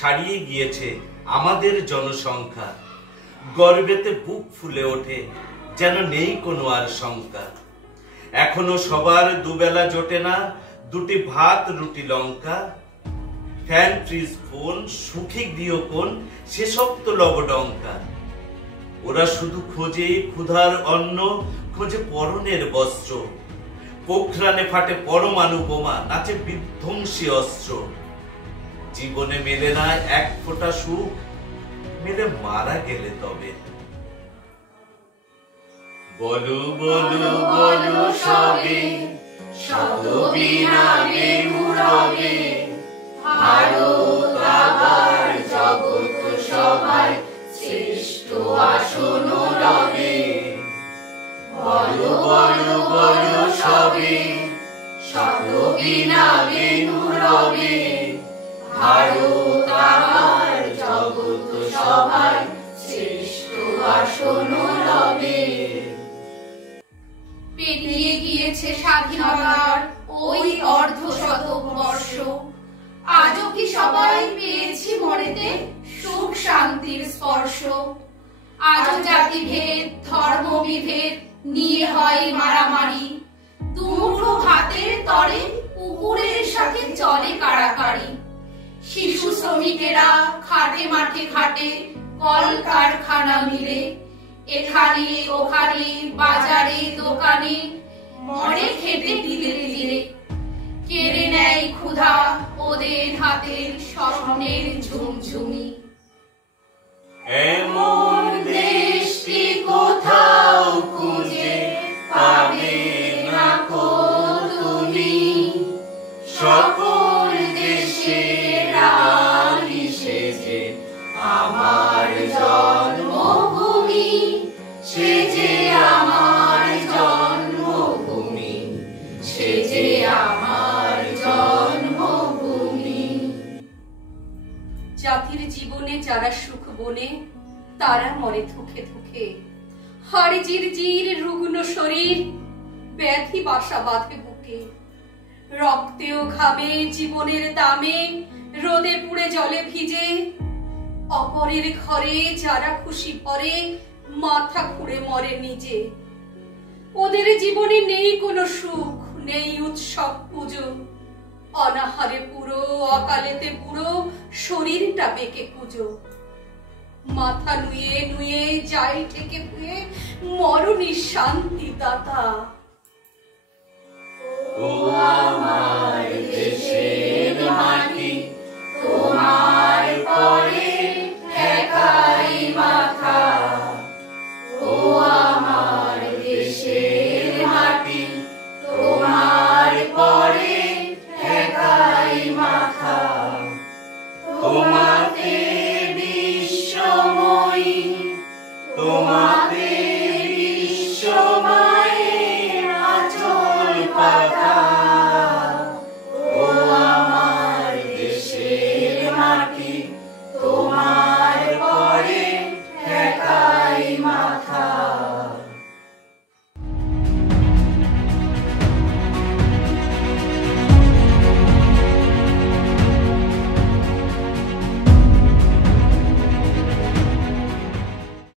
ছাড়িয়ে গিয়েছে আমাদের জনসংখ্যা। গর্বেতে বুক ফুলে ওঠে, যেন নেই কোনো আর শঙ্কা। এখনো সবার দুবেলা জোটে না দুটি ভাত রুটি লঙ্কা। ফ্যান ফ্রিজ ফোন সুখী গৃহকোণ সেসব তো লবডঙ্কা। ওরা শুধু খোঁজে ক্ষুধার অন্ন, খোঁজে পরনের বস্ত্র। পোখরানে ফাটে পরমাণু বোমা, নাচে বিধ্বংসী অস্ত্র। জীবনে মেলে না এক ফোঁটা সুখ, মেলে মারা গেলে তবে। বলো বলো বলো সবে, শত বিরাগে মুরবে। ভারত আবার জগৎ সভায় শ্রেষ্ঠ আসন রবে। বলো বলো বলো সবে, শত বিরাগে মুরবে। ভারত আবার জগৎ সভায় শ্রেষ্ঠ আসন রবে। পেরিয়ে গিয়েছে স্বাধীনতার ওই অর্ধশতক বর্ষ। আজও কি সবাই পেয়েছি মনেতে সুখ শান্তির স্পর্শ? আজও জাতিভেদ ধর্ম বিভেদ নিয়ে হয় মারামারি। দুমুঠো ভাতের তরে কুকুরের সাথে চলে কাড়াকাড়ি। শিশু শ্রমিকেরা খাটে মাঠে ঘাটে কল কারখানা মিলে। এখানে ওখানে বাজারে দোকানে মরে খেতে দিলে দিলে। কেড়ে নেয় ক্ষুধা ওদের হাতের স্বপ্নের ঝুমঝুমি। এমন দেশটি কোথাও খুঁজে পাবে না কো তুমি। সকল দেশের রানী সেজে আমার জন্মভূমি। সে যে আমার জন্মভূমি, সে যে আমার জন্মভূমি। জাতির জীবনে যারা সুখ বনে তারা মরে থুকে থুকে। হাড় জির রুগ্ন শরীর ব্যাধি বাসা বাঁধে বুকে। রক্তেও ঘামে জীবনের দামে রোদে পুড়ে জলে ভিজে। অপরের ঘরে যারা খুশি পরে মাথা খুঁড়ে মরে নিজে। ওদের জীবনে নেই কোনো সুখ, নেই উৎসব পুজো। অনাহারে পুরো অকালেতে পুরো শরীরটা বেঁকে কুজো। মাথা নুয়ে নুয়ে যায় ঠেকে পুয়ে মরণী শান্তি দাতা।